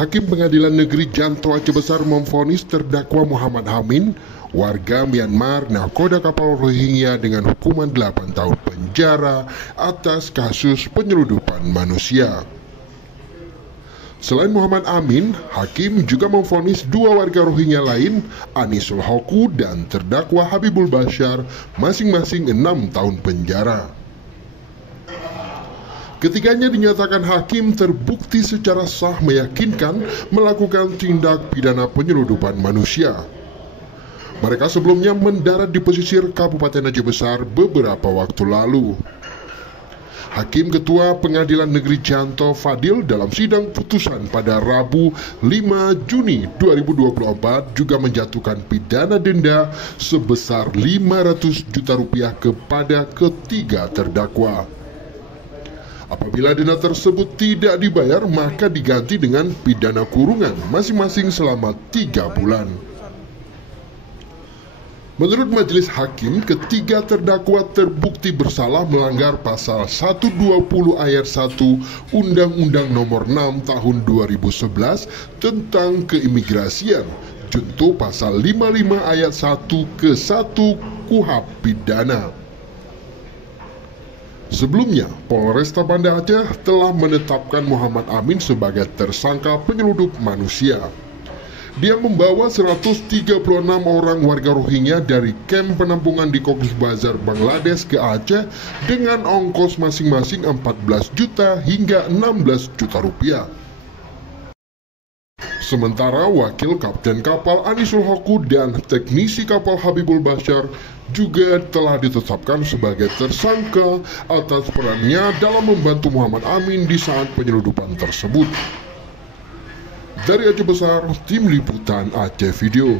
Hakim Pengadilan Negeri Janto Aceh Besar memvonis terdakwa Muhammad Amin, warga Myanmar nakoda kapal Rohingya dengan hukuman 8 tahun penjara atas kasus penyeludupan manusia. Selain Muhammad Amin, hakim juga memvonis 2 warga Rohingya lain, Anisul Hoku dan terdakwa Habibul Bashar, masing-masing 6 tahun penjara. Ketiganya dinyatakan hakim terbukti secara sah meyakinkan melakukan tindak pidana penyeludupan manusia. Mereka sebelumnya mendarat di pesisir Kabupaten Aceh Besar beberapa waktu lalu. Hakim Ketua Pengadilan Negeri Janto Fadil dalam sidang putusan pada Rabu 5 Juni 2024 juga menjatuhkan pidana denda sebesar 500 juta rupiah kepada ketiga terdakwa. Apabila denda tersebut tidak dibayar, maka diganti dengan pidana kurungan masing-masing selama 3 bulan. Menurut majelis hakim, ketiga terdakwa terbukti bersalah melanggar pasal 120 ayat 1 Undang-Undang Nomor 6 Tahun 2011 tentang keimigrasian, junto pasal 55 ayat 1 ke 1 KUHP pidana. Sebelumnya, Polresta Banda Aceh telah menetapkan Muhammad Amin sebagai tersangka penyeludup manusia. Dia membawa 136 orang warga Rohingya dari kamp penampungan di Cox's Bazar, Bangladesh ke Aceh dengan ongkos masing-masing 14 juta hingga 16 juta rupiah. Sementara wakil kapten kapal Anisul Hoku dan teknisi kapal Habibul Bashar juga telah ditetapkan sebagai tersangka atas perannya dalam membantu Muhammad Amin di saat penyeludupan tersebut. Dari Aceh Besar, Tim Liputan Aceh Video.